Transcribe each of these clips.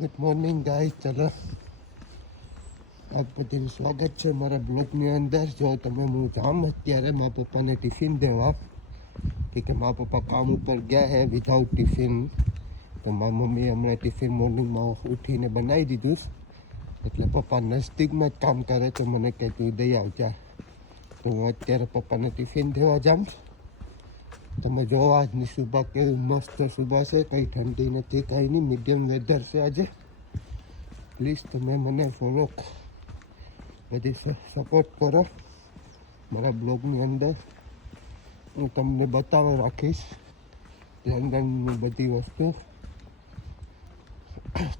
Good morning guys. ચલો આપ બધાનું સ્વાગત છે મારા બ્લોગની અંદર. જો તમે હું જામ અત્યારે મારા પપ્પાને ટિફિન દેવા કે મારા પપ્પા કામ ઉપર ગયા હે વિધાઉટ ટિફિન. તો મારી મમ્મી હમણાં ટિફિન મોર્નિંગમાં ઉઠીને બનાવી દીધું. એટલે પપ્પા નજદીકમાં જ કામ કરે તો મને કહે તું દઈ આવજા. તો હું અત્યારે પપ્પાને ટિફિન દેવા જાઉં. તમે જોવો આજની સુબહ કેવી મસ્ત સુબહ છે, કંઈ ઠંડી નથી, કંઈ નહીં, મીડિયમ વેધર છે આજે. પ્લીઝ તમે મને ફોલો બધી સપોર્ટ કરો મારા બ્લોગની અંદર. હું તમને બતાવવા રાખીશ લંડનની બધી વસ્તુ.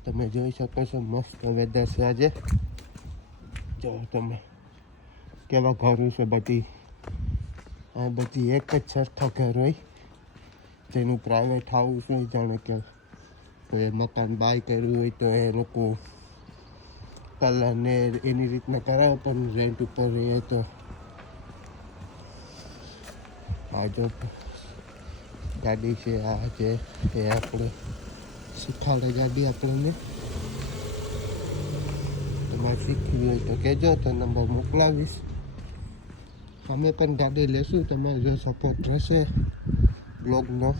તમે જોઈ શકો છો મસ્ત વેધર છે આજે. જો તમે કેવા ઘરો છે બધી. આ બધી એક જ સરખા ઘર હોય જેનું પ્રાઇવેટ હાઉસ હોય, જાણે કે કોઈ મકાન બાય કર્યું હોય તો એ લોકો કલરને એની રીતના કરાવે, પણ રેન્ટ ઉપર રહીએ તો આ જો ગાડી છે આ જે એ આપણે શીખવાડે ગાડી આપણને. તમારે શીખવી હોય તો કહેજો તો નંબર મોકલાવીશ. અમે પણ ગાડી લેશું, તમારે જો સપોર્ટ રહેશે બ્લોગનો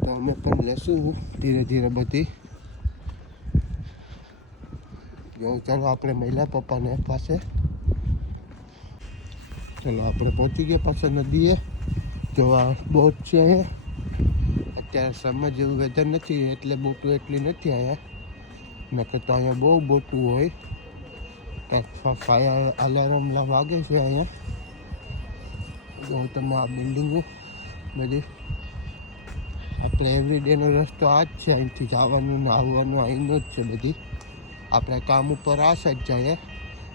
તો અમે પણ લેશું ધીરે ધીરે બધી. જો ચાલો આપણે મહિલા પપ્પાને પાસે ચાલો આપણે પહોંચી ગયા પાછા નદીએ. જો આ બોટ છે, અત્યારે સમર જેવું વેધર નથી એટલે બોટું એટલી નથી આવ્યા, નકર તો અહીંયા બહુ બોટું હોય. ક્યાંક ફાયર અલાર્મ વાગે છે અહીંયા. જો તમે આ બિલ્ડિંગો બધી આપણે એવરીડેનો રસ્તો આ જ છે, અહીંથી જવાનું ને આવવાનું અહીંનો જ છે બધી. આપણે કામ ઉપર આ સાઈડ જઈએ,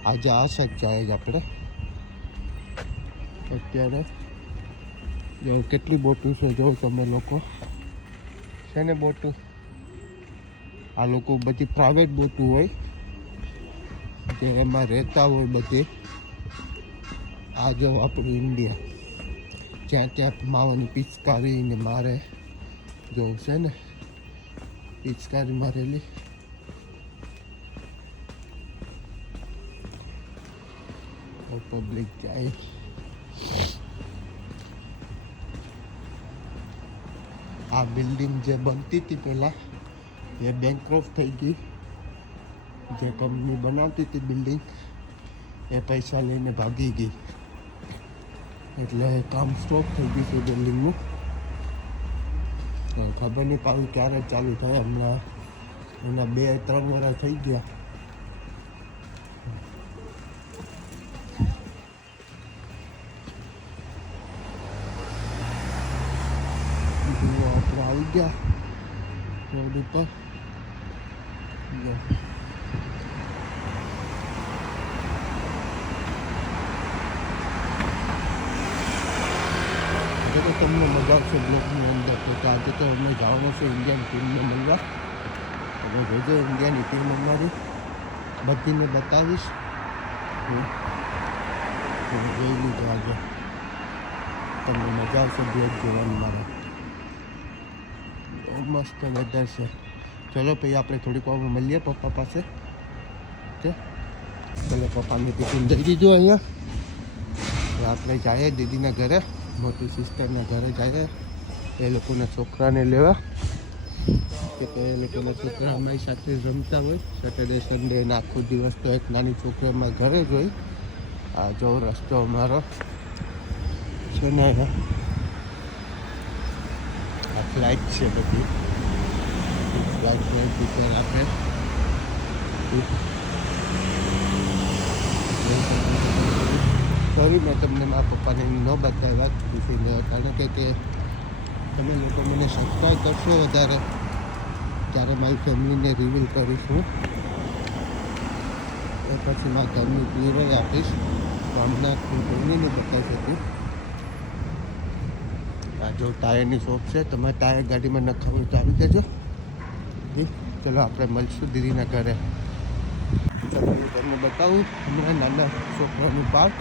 આજે આ સાઈડ જાય જ આપણે. અત્યારે જો કેટલી બોટું છે, જો તમે લોકો છે ને બોટું. આ લોકો બધી પ્રાઇવેટ બોટું હોય જે એમાં રહેતા હોય બધી. આ જો આપણું ઇન્ડિયા, જ્યાં ત્યાં માવાની પિચકારીને મારે, જોવું છે ને પિચકારી મારેલી. પબ્લિક જાય. આ બિલ્ડિંગ જે બનતી હતી પહેલાં એ બેંકરપ્ટ થઈ ગઈ. જે કંપની બનાવતી હતી બિલ્ડિંગ એ પૈસા લઈને ભાગી ગઈ, એટલે કામ સ્ટોપ થઈ ગયું છે બિલ્ડિંગનું. ખબર નહીં પાછું ક્યારે ચાલુ થાય. હમણાં એના 2-3 વર્ષ થઈ ગયા. આપણે આવી ગયા રોડ ઉપર. આજે તો તમને મજા આવશે બ્લોગની અંદર. તો આજે તો અમે જવાનું છે ઇન્ડિયન ટીમને મળવા. તમે જોજો ઇન્ડિયાની ટીમ અમારી બધીને બતાવીશ. જોઈ લીધો આજે તમને મજા આવશે બ્લોગ જોવાની. મારે બહુ મસ્ત વેધર છે. ચલો પછી આપણે થોડીક વાર મળીએ પપ્પા પાસે. ઓકે ચલો પપ્પાને ટિફિન દઈ દીધું અહીંયા. આપણે જઈએ દીદીના ઘરે, મોટી સિસ્ટરના ઘરે જઈએ એ લોકોના છોકરાને લેવા. કે એ લોકોના છોકરા અમારી સાથે રમતા હોય સેટરડે સન્ડે ને આખો દિવસ તો એક નાની છોકરી અમારા ઘરે જ હોય. આ જો રસ્તો અમારો છે ને, આ ફ્લાઇટ છે બધી. ફ્લાઇટને ટિકિટ આપે. સોરી મેં તમને મારા પપ્પાને ન બતાવ્યા ટિફિન લેવા, કારણ કે તમે લોકો મને સબસ્ક્રાઈબ કરશો વધારે ત્યારે મારી ફેમિલીને રિવીલ કરીશું. એ પછી મારા ઘરની ક્લિયર આપીશ. તો હમણાં હું કોઈને નહીં બતાવી શકું. આ જો ટાયરની શોપ છે, તમે ટાયર ગાડીમાં નખાવું તો આવી જજો. ચલો આપણે મળીશું દીદીના ઘરે. ચાલો હું તમને બતાવું હમણાં નાના છોકરાનું પાર્ક.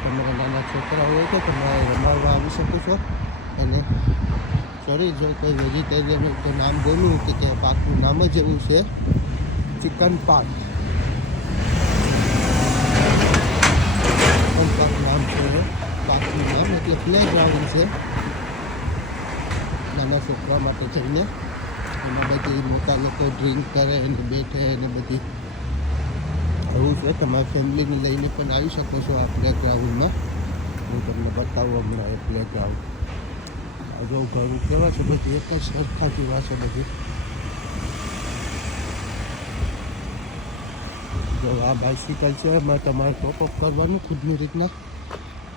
તમારા નાના છોકરા હોય તો તમે રમાડવા આવી શકો છો અને સોરી જો કોઈ વેજીટેરિયન હોય તો નામ બોલું કે પાકનું નામ જ એવું છે, ચિકન પાક. ચિકન પાક નામ છે પાકનું નામ, એટલે પ્લે ગ્રાઉન્ડ છે નાના છોકરા માટે જઈને. એમાં બધી મોટા લોકો ડ્રિંક કરે અને બેઠે અને બધી એવું છે. તમારી ફેમિલીને લઈને પણ આવી શકો છો આ પ્લે ગ્રાઉન્ડમાં. હું તમને બતાવું હમણાં એ પ્લે ગ્રાઉન્ડ. આ જો ઘરું કેવા છે, બધી એક જ સરખા જેવા છે બધી. જો આ બાઇસિકલ છે, એમાં તમારે ટોપઅપ કરવાનું ખુદની રીતના.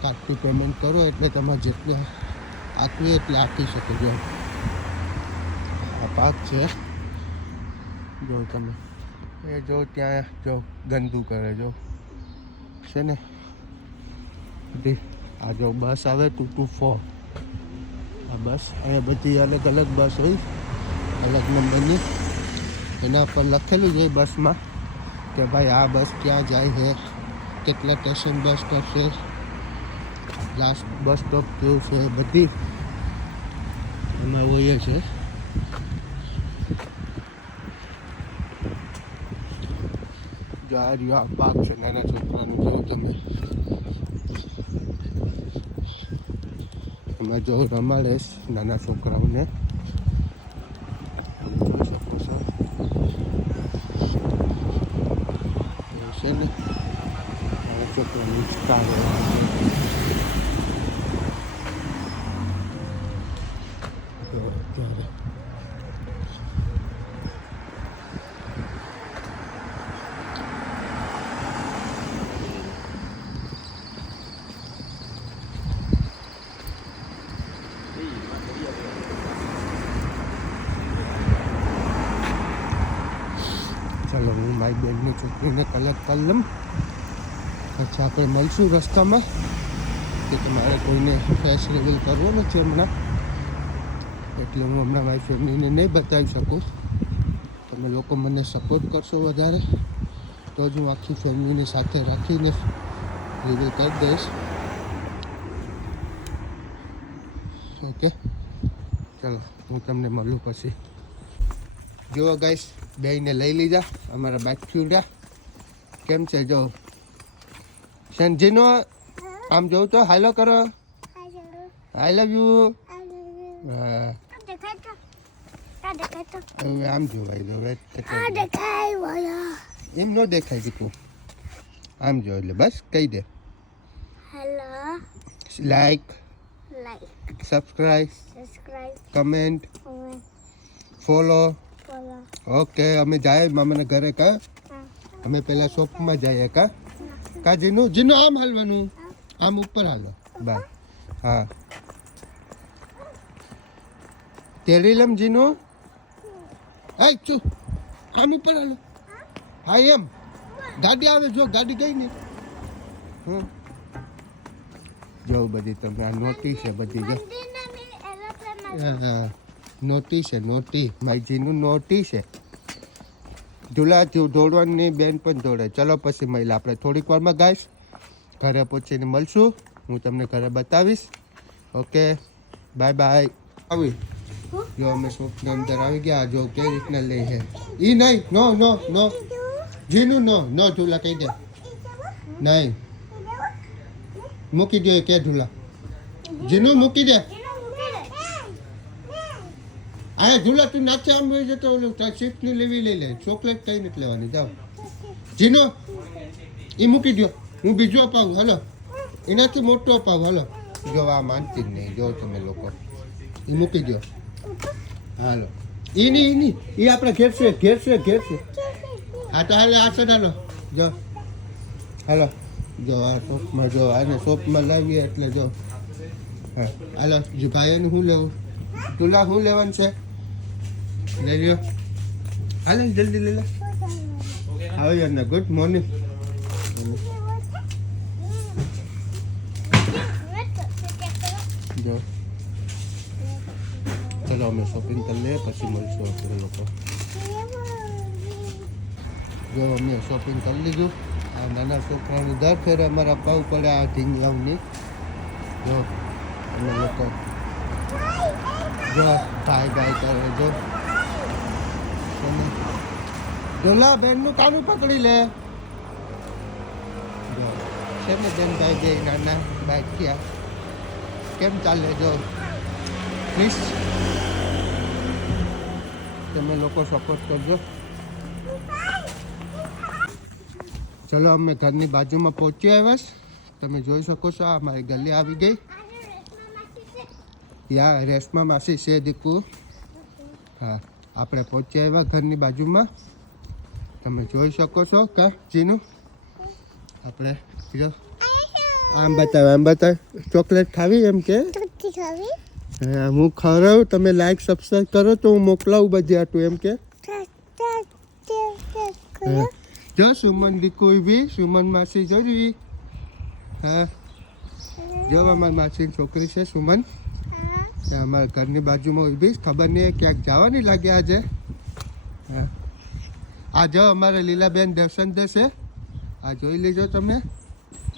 કાર્ડથી પેમેન્ટ કરો એટલે તમારે જેટલે આંકવી એટલે આંકી શકો. જો આ પાક છે, જો તમે એ જો ત્યાં જો ગંદુ કરે જો છે ને બધી. આ જો બસ આવે 224, આ બસ અહીંયા બધી અલગ અલગ બસ હોય, અલગ નંબરની. એના પર લખેલું છે બસમાં કે ભાઈ આ બસ ક્યાં જાય છે, કેટલા સ્ટેશન બસ સ્ટોપ છે, લાસ્ટ બસ સ્ટોપ કેવું છે, બધી એમાં હોય છે. જો આ રહ્યો આ પાક છે નાના છોકરાનું. જો તમે એમાં જો રમાડે નાના છોકરાઓને, જોઈ શકો છો. છે ને નાના છોકરાની હિંચકારે. અત્યારે ચાલો હું મારી બેનની છોકરીને કલેક્ટ કરી લઉં, પછી આપણે મળશું રસ્તામાં. કે તમારે કોઈને ફેસ રિવીલ કરવો નથી હમણાં, એટલે હું હમણાં મારી ફેમિલીને નહીં બતાવી શકું. તમે લોકો મને સપોર્ટ કરશો વધારે તો જ હું આખી ફેમિલીને સાથે રાખીને રિવીલ કરી દઈશ. ઓકે ચાલો હું તમને મળું પછી. જુઓ ગાઈસ, બેયને લઈ લીધા અમારા બાઇક ફ્યુડા. કેમ છે જો સંજીનો આમ જોઉં તો હાલો કરો, આઈ લવ યુ. હા હવે આમ જોવાય દો, એમ ન દેખાય કે તું આમ જો એટલે બસ કહી દે. Like subscribe comment follow. Okay અમે જાય મામાના ઘરે કા, અમે પેલા શોપમાં જઈએ કા. કા જીનું જીનું આમ હાલવાનું, આમ ઉપર હાલો બસ. હા તેરી લમ જીનું. હા ચુપ આમ ઉપર હાલો. હા એમ ગાડી આવે જો, ગાડી ગઈ ને. જો બધી તમે આ નોટી છે બધી જો. હા નોટી છે, નોટી મારી જીનું નોટી છે. ઝૂલા દોડવાની બેન પણ દોડે. ચલો પછી મહિલા આપણે થોડીક વારમાં ગાઈશ ઘરે પહોંચીને મળશું, હું તમને ઘરે બતાવીશ. Okay bye bye. આવી જો અમે શોપની અંદર આવી ગયા. જો કેવી રીતના લઈ છે ઈ. નહીં નો નો નો જીનું નો નો ઝૂલા કહી દે. નહીં મૂકી દે કે ઝૂલા જીનું મૂકી દે. આ ઝૂલા તું નાચે આમ હોય જતો ઓલું ચિપ્સની લેવી લઈ લે, ચોકલેટ કઈ નથી લેવાની. જાઓ જીનો એ મૂકી દો, હું બીજું અપાવું. હલો એનાથી મોટો અપાવું. હલો જો આ માનતી જ નહીં. જો તમે લોકો એ મૂકી દો. હાલો એ નહીં એ આપણે ઘેર છે ઘેર છે ઘેર છે. હા તો હાલે આ છે હાલો જો. હાલો જો આ શોપમાં જો આને શોપમાં લાવીએ એટલે જો. હા હાલો જો ભાઈને શું લેવું, તુલા શું લેવાનું છે લઈ લ્યો. હાલે જલ્દી લઈ લે. આવો યાર ને ગુડ મોર્નિંગ. જો ચલો અમે શોપિંગ કરી લઈએ પછી મળશું આપણે લોકો. જો અમે શોપિંગ કરી લીધું. આ નાના છોકરાની દર ફેરે અમારે અપાવું પડે આ ઢીંગલાઓની. જો અમે લોકો જો ગાય ગાય કરે જો ડોલા બેનનું કાનું પકડી લે જો છે ને બેન ભાઈ બે નાના બાઈક થયા કેમ ચાલે જો પ્લીઝ તમે લોકો સપોર્ટ કરજો. ચલો અમે ઘરની બાજુમાં પહોંચી આવ્યા. તમે જોઈ શકો છો અમારી ગલી આવી ગઈ. યા રેશમા માસી છે દીકુ. હા આપણે પહોંચી આવ્યા ઘરની બાજુમાં. તમે જોઈ શકો છો કા જીનું આપણે જો આમ બતાવ ચોકલેટ ખાવી એમ કે હા હું ખવડાવું તમે લાઈક સબસ્ક્રાઈબ કરો તો હું મોકલાવું બધી આટું એમ કે જો સુમન દીકુ બી સુમન માસી જોઈ. હા જો અમારી માસીની છોકરી છે સુમન અમારા ઘરની બાજુમાં ઊભી ખબર નહીં ક્યાંક જવાની લાગે આજે. હા આ જો અમારે લીલાબેન દર્શન દેશે આ જોઈ લેજો તમે.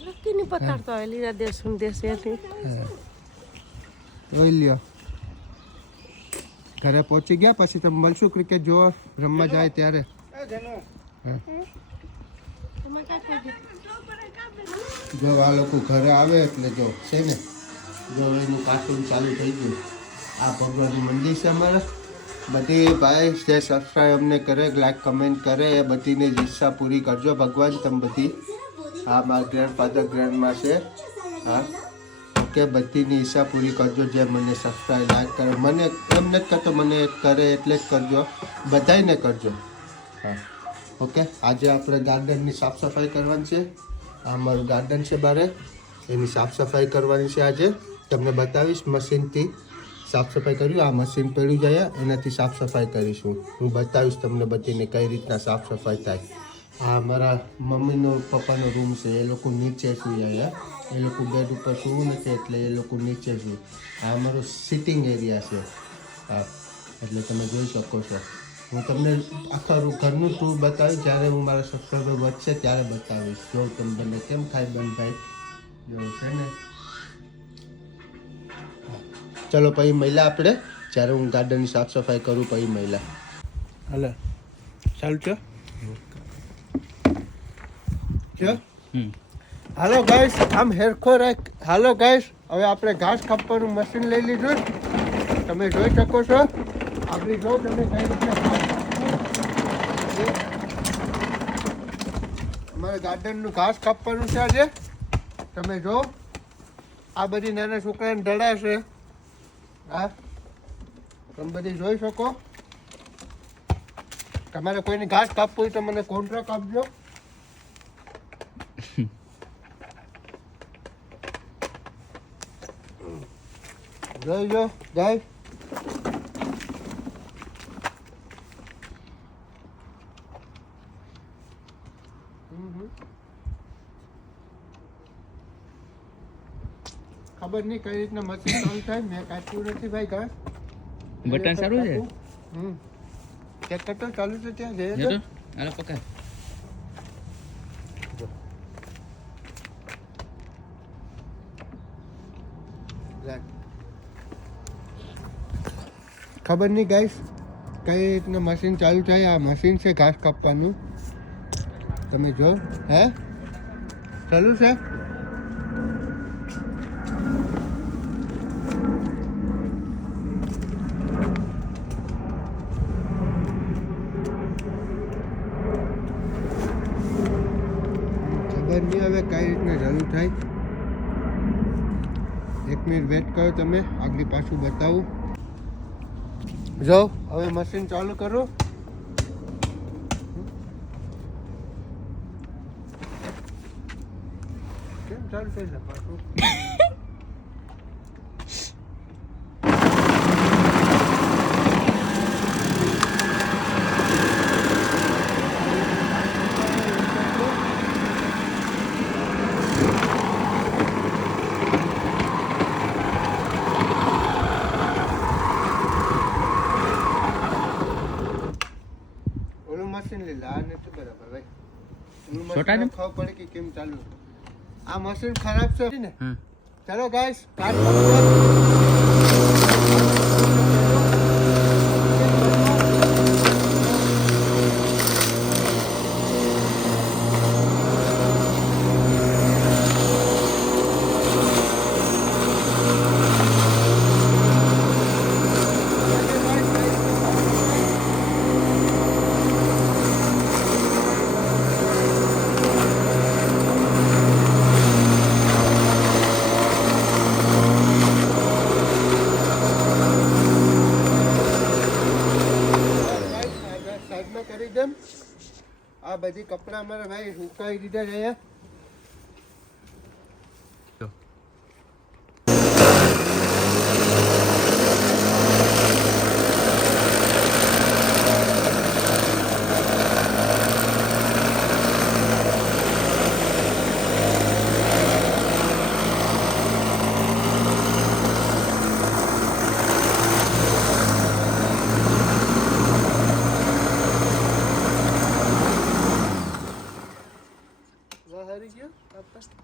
નક્કી પતાડતો હોય લીલા દર્શન દેશે જોઈ લ્યો. ઘરે પહોંચી ગયા પછી તમે મળશું ક્રિકેટ જોવા રમવા જાય ત્યારે. જો આ લોકો ઘરે આવે એટલે જો છે ને જો એનું કાર્ટૂન ચાલુ થઈ ગયું. આ ભગવાનનું મંદિર છે અમારે. બધી ભાઈ જે સબસ્ક્રાઈબ અમને કરે લાઈક કમેન્ટ કરે એ બધીને ઈચ્છા પૂરી કરજો ભગવાન તમે બધી. હા મારા ગ્રેન્ડફાધર ગ્રેન્ડમાં છે. હા ઓકે બધીની ઈચ્છા પૂરી કરજો જે મને સબસ્ક્રાઈબ લાઈક કરે મને એમ નથી કરતો મને કરે એટલે જ કરજો બધાને કરજો. હા ઓકે આજે આપણે ગાર્ડનની સાફ સફાઈ કરવાની છે. આ અમારું ગાર્ડન છે બારે એની સાફ સફાઈ કરવાની છે આજે. તમને બતાવીશ મશીનથી સાફ સફાઈ કર્યું. આ મશીન પડ્યું જાય એનાથી સાફ સફાઈ કરીશું. હું બતાવીશ તમને બધીને કઈ રીતના સાફ સફાઈ થાય. આ મારા મમ્મીનો પપ્પાનો રૂમ છે એ લોકો નીચે સુઈ આવ્યા. એ લોકો બેડ ઉપર સૂવું નથી એટલે એ લોકો નીચે સુઈ. આ અમારો સિટિંગ એરિયા છે. હા એટલે તમે જોઈ શકો છો. હું તમને આખા ઘરનું ટૂર બતાવીશ જ્યારે હું મારા સબસ્ક્રાઈબર વધશે ત્યારે બતાવીશ. જો તમે બંને કેમ ખાઈ બંધ થાય જો છે ને. ચલો પછી મહિલા આપણે જ્યારે હું ગાર્ડનની સાફ સફાઈ કરું પછી મહિલા હાલે ચાલુ છે. હાલો ગાઈસ આમ હેરખો રાખ. હાલો ગાઈસ હવે આપણે ઘાસ કાપવાનું મશીન લઈ લીધું. તમે જોઈ શકો છો આપણી જો તમે કઈ રીતના અમારે ગાર્ડનનું ઘાસ કાપવાનું છે આજે. તમે જો આ બધી નાના છોકરાને ડળા છે. હા તમે બધી જોઈ શકો. તમારે કોઈને ઘાસ કાપવું હોય તો મને કોન્ટ્રાક્ટ આપજો. જોઈ જો ગાય ખબર નહીં કઈ રીતના મશીન ચાલુ થાય મેં કાપ્યું નથી ભાઈ ઘાસ. બટન સારું છે. ચેક કરતો ચાલુ છે ત્યાં જઈએ તો હાલો પકડ. ખબર નહીં ગાઈસ કઈ રીતના મશીન ચાલુ થાય. આ મશીન છે ઘાસ કાપવાનું. તમે જો હે ચાલુ છે. ખબર નહીં હવે કઈ રીતના ચાલુ થાય. એક મિનિટ વેટ કરો તમે આગળ પાછું બતાવું. જો હવે મશીન ચાલુ કરો. કેમ ચાલુ થઈ જાય પાછું. મશીન લીધા આ નથી બરાબર ભાઈ. છોટા ને ખબર પડે કે કેમ ચાલુ. આ મશીન ખરાબ છે ને. ચલો ગાઈસ એકદમ. આ બધી કપડાં મારા ભાઈ સુકાઈ દીધા છે. હરી ગયો આપણે.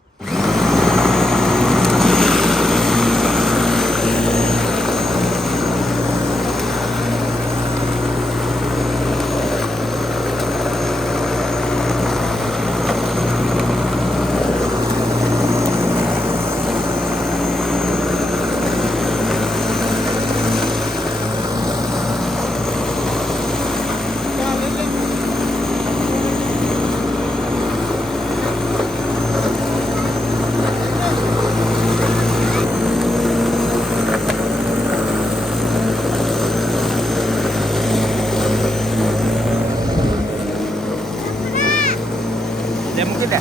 મૂકી દે.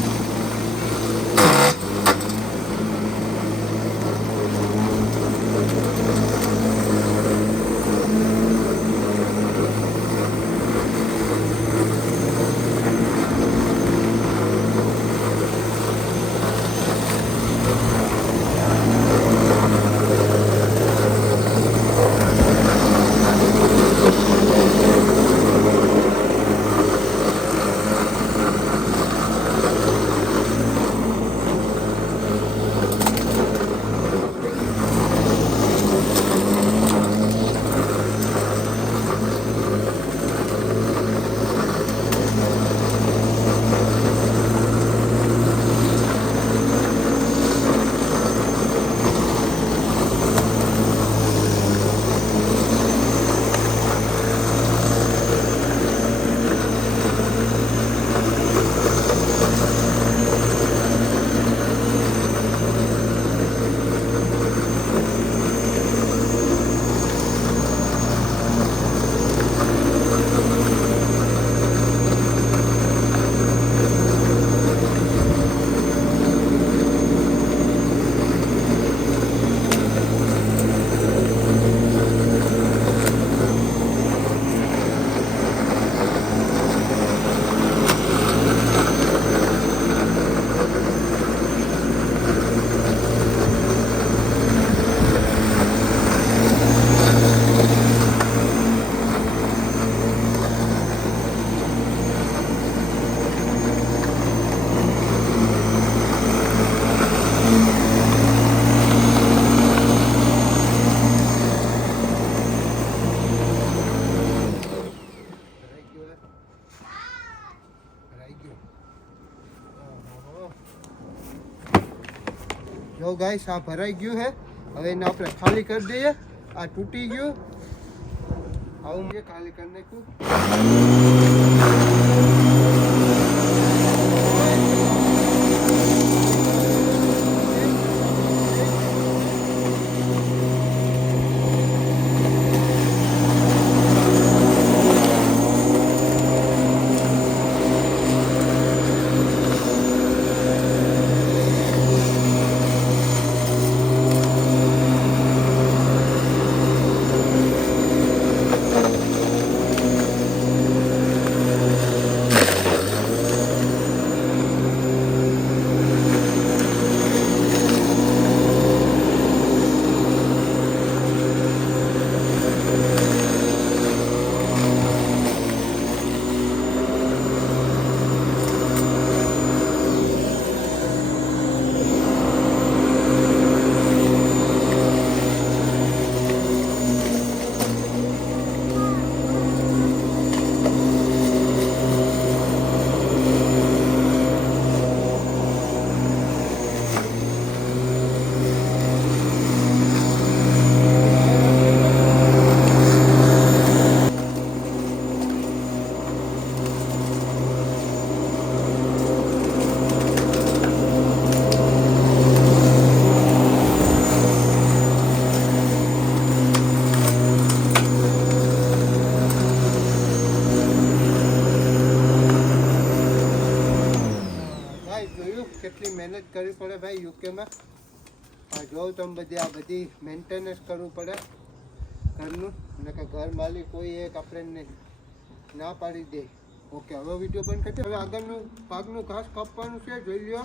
જો ગાઈસ આ ભરાઈ ગયું છે. હવે એને આપણે ખાલી કરી દઈએ. આ તૂટી ગયું. આવું મેં ખાલી કરી નાખ્યું. કરવી પડે ભાઈ યુકેમાં. આ જોઉં તમે બધી મેન્ટેનન્સ કરવું પડે ઘરનું, ને કે ઘર માલિક કોઈ એક આપણને ના પાડી દે. ઓકે, હવે વિડીયો બંધ કરી દે. હવે આગળનું પાકનું ઘાસ કાપવાનું છે, જોઈ લ્યો.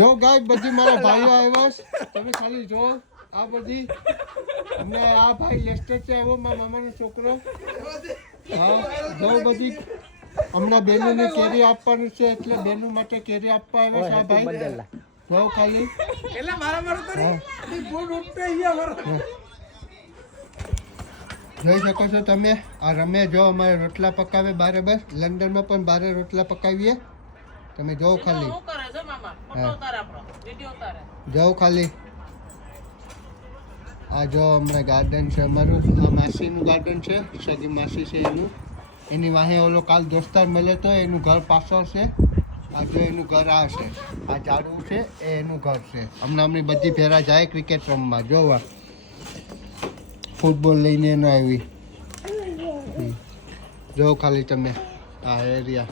જો ગાય બધી મારા ભાઈઓ આવ્યા છે, તમે ખાલી જો આ બધી. અને આ ભાઈ લેસ્ટર છે, આવ્યો મારા મામાનો છોકરો. હા, જો બધી હમણાં બેનોને કેરી આપવાનું છે, એટલે બેનો માટે કેરી આપવા આવ્યા છે આ ભાઈ. જો ખાલી જોઈ શકો છો તમે. આ રમે જો અમારે રોટલા પકાવે બારે. બસ લંડનમાં પણ બારે રોટલા પકાવીએ. તમે જો ખાલી જાઓ ખાલી. આ જો હમણાં ગાર્ડન છે અમારું. આ માસીનું ગાર્ડન છે, સગી માસી છે એનું. એની વાહે ઓલો કાલ દોસ્તાર મળે તો એનું ઘર પાછળ છે. આ જો એનું ઘર આ છે, આ ઝાડવું છે એ એનું ઘર છે. હમણાં અમની બધી ભેરા જાય ક્રિકેટ રમવા. જોવા ફૂટબોલ લઈને એનો આવી. જો ખાલી તમે આ એરિયા.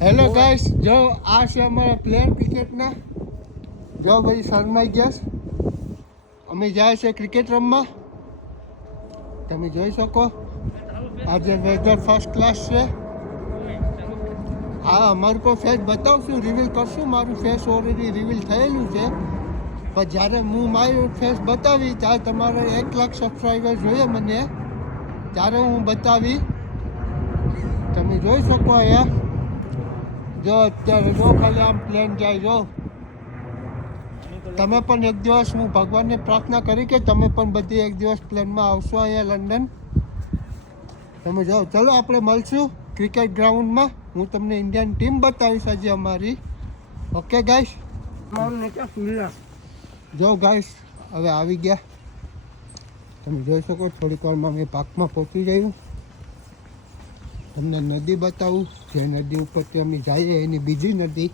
હેલો ગાઈસ, જો આ છે અમારા પ્લેયર ક્રિકેટના. જો ભાઈ શરમાઈ ગયા, અમે જાય છે ક્રિકેટ રમવા. તમે જોઈ શકો આજે વેધર ફર્સ્ટ ક્લાસ છે. હા, અમારું કોઈ ફેસ બતાવશું, રિવીલ કરશું. મારું ફેસ ઓલરેડી રિવીલ થયેલું છે, પણ જ્યારે હું મારું ફેસ બતાવી ત્યારે તમારે 1 લાખ સબસ્ક્રાઈબર જોઈએ મને, ત્યારે હું બતાવી. તમે જોઈ શકો અહીંયા. જો અત્યારે જો ખાલી આમ પ્લેન જાય. જો તમે પણ એક દિવસ, હું ભગવાનને પ્રાર્થના કરી કે તમે પણ બધી એક દિવસ પ્લેનમાં આવશો અહીંયા લંડન. તમે જાઓ. ચલો આપણે મળશું ક્રિકેટ ગ્રાઉન્ડમાં. હું તમને ઇન્ડિયન ટીમ બતાવીશ આજે અમારી. Okay guys. જો ગાઈસ હવે આવી ગયા, તમે જોઈ શકો થોડીક વારમાં અમે પાર્કમાં પહોંચી જયું. તમને નદી બતાવું, જે નદી ઉપરથી અમે જઈએ એની બીજી નદી,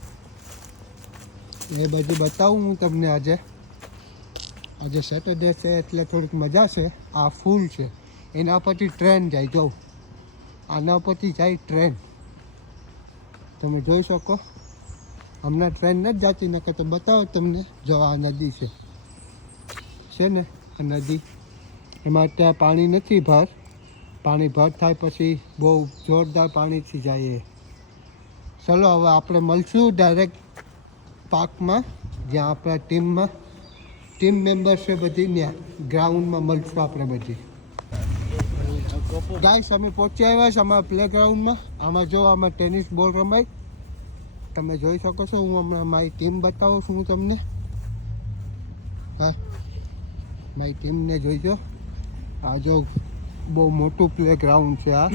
એ બધું બતાવું હું તમને. આજે સેટરડે છે એટલે થોડીક મજા છે. આ ફૂલ છે, એના પરથી ટ્રેન જાય. જો આના પરથી જાય ટ્રેન, તમે જોઈ શકો. હમણાં ટ્રેન નથી જતી, નકર તો બતાવો તમને. જો આ નદી છે ને, આ નદી, એમાં ત્યાં પાણી નથી ભર. પાણી ભર થાય પછી બહુ જોરદાર પાણીથી જાય. ચલો હવે આપણે મળશું ડાયરેક્ટ પાર્કમાં, જ્યાં આપણા ટીમ મેમ્બર છે બધી, ત્યાં ગ્રાઉન્ડમાં મળશું આપણે બધી. ગાઈસ અમે પહોંચી આવ્યા છે અમારા પ્લેગ્રાઉન્ડમાં. આમાં જો આમાં ટેનિસ બોલ રમાય, તમે જોઈ શકો છો. હું હમણાં મારી ટીમ બતાવું છું હું તમને. હા, મારી ટીમને જોઈજો. આ જો બહુ મોટું પ્લેગ્રાઉન્ડ છે આ.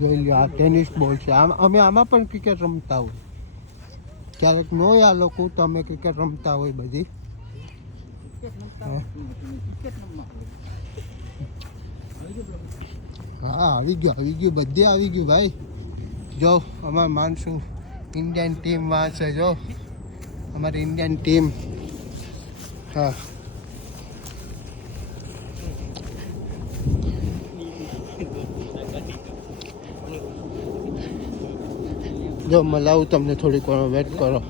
જોઈ લો, આ ટેનિસ બોલ છે. અમે આમાં પણ ક્રિકેટ રમતા હોય. ક્યારેક ન હોય આ લોકો તો અમે ક્રિકેટ રમતા હોય બધી. હા, આવી ગયું બધે આવી ગયું ભાઈ. જો અમારે માનશું ઇન્ડિયન ટીમમાં છે. જો અમારી ઇન્ડિયન ટીમ. હા, જો મલાવું તમને થોડીક વાર, વેટ કરો.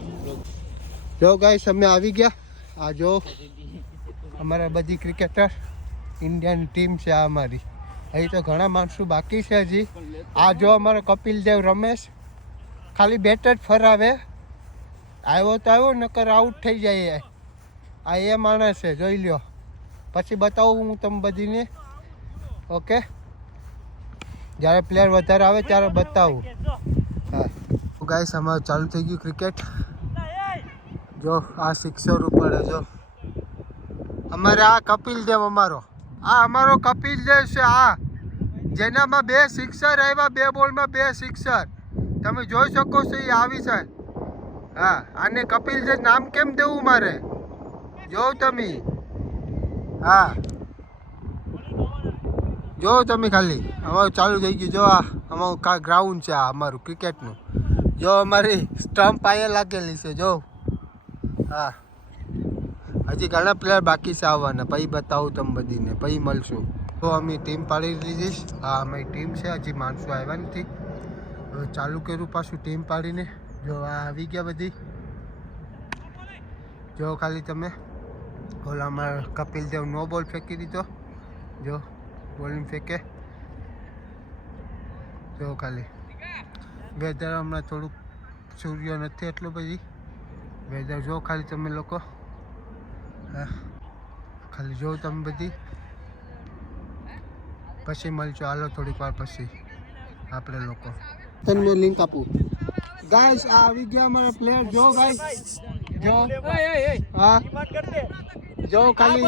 જો ગાઈસ અમે આવી ગયા. આ જો અમારા બધી ક્રિકેટર ઇન્ડિયન ટીમ છે આ અમારી. અહીં તો ઘણા માણસો બાકી છે હજી. આ જો અમારો કપિલ દેવ રમેશ ખાલી બેટ જ ફરાવે. આવ્યો તો આવ્યો, નકર આઉટ થઈ જાય. આ એ માણસ છે, જોઈ લ્યો. પછી બતાવું હું તમને બધીને. ઓકે, જ્યારે પ્લેયર વધારે આવે ત્યારે બતાવું. હા ગાઈસ, અમારું ચાલુ થઈ ગયું ક્રિકેટ. જો આ સિક્સર ઉપર જો અમારે આ કપિલ દેવ અમારો કપિલ દેવ છે. આ જેનામાં 2 સિક્સર આવ્યા, 2 બોલમાં 2 સિક્સર. તમે જોઈ શકો છો એ આવી છે. હા, આને કપિલ દેવ નામ કેમ દેવું મારે, જો તમે. હા, જો તમે ખાલી. અમારું ચાલુ થઈ ગયું. જો આ અમારું ગ્રાઉન્ડ છે, આ અમારું ક્રિકેટનું. જો અમારી સ્ટમ્પ અહીંયા લાગેલી છે. જો હા, હજી ઘણા પ્લેયર બાકી છે આવવાના. પછી બતાવું તમે બધીને, પછી મળશું. તો અમે ટીમ પાડી લીધી. હા, અમારી ટીમ છે. હજી માણસો આવ્યા નથી. હવે ચાલુ કર્યું પાછું ટીમ પાડીને. જો આ આવી ગયા બધી. જો ખાલી તમે. ઓલા અમારા કપિલ દેવ નો બોલ ફેંકી દીધો. જો બોલિંગ ફેંકે. જો ખાલી વેધર હમણાં થોડુંક સૂર્ય નથી એટલું બધી. વેધર જો ખાલી તમે લોકો. હા, ખાલી જો તમે બધી. પછી મળજો, હાલો થોડીક વાર પછી આપણે લોકો. તમને લિંક આપું. ગાઈસ આ આવી ગયા અમારા પ્લેયર. જો ગાઈસ, જો હા, જો ખાલી.